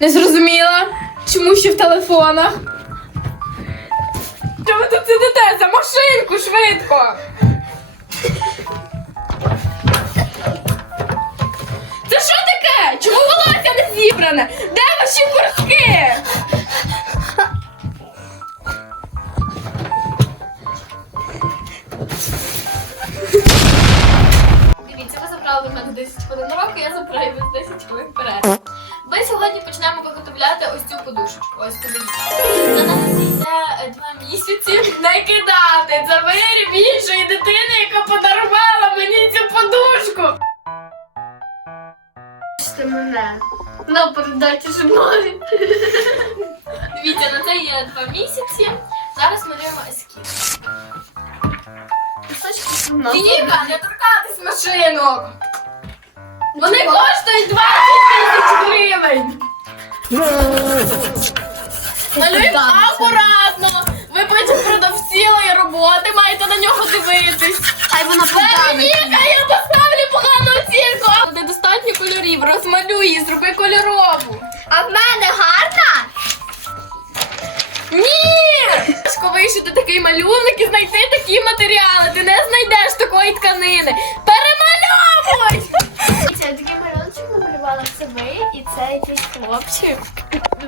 Не зрозуміла, чому ще в телефонах? Що ви тут сидите? За машинку швидко! Це що таке? Чому волосся не зібране? Де ваші куртки? 10 хвилин уроку, я забираю вас 10 хвилин вперед. Ми сьогодні почнемо виготовляти ось цю подушечку. Ось подивіться. На нас йде е, два місяці. Не кидати! Це виріб іншої дитини, яка подарувала мені цю подушку! Це мене. Ну, передайте зі мною. Дивіться, на це є два місяці. Зараз малюємо ескіз. Ну, не торкатись машинок! Вони коштують 20 тисяч гривень! Малюємо акуратно! Ви потім продавцілої роботи маєте на нього дивитись! Хай вона Віка, я поставлю погану оцінку! Недостатньо кольорів, розмалюй її, зроби кольорову! А в мене гарна? Ні! Важко вишити такий малюнок і знайти такі матеріали. Ти не знайдеш такої тканини. Перемальовуй! Ви і це якийсь хлопчик.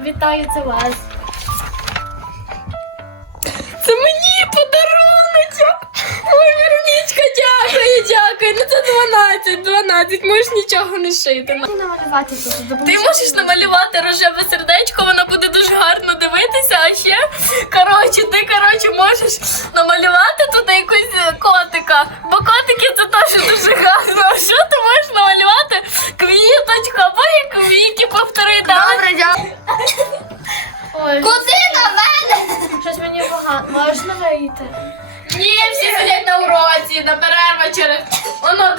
Вітаю це вас. Це мені подаруночок! Ой, Веронічка, дякую, дякую. Ну це 12, 12, можеш нічого не шити. Намалювати тут. Ти можеш намалювати рожеве сердечко, воно буде дуже гарно дивитися, а ще коротше, ти коротше можеш не. Ні, всі сидять на уроці, на перерва через. Воно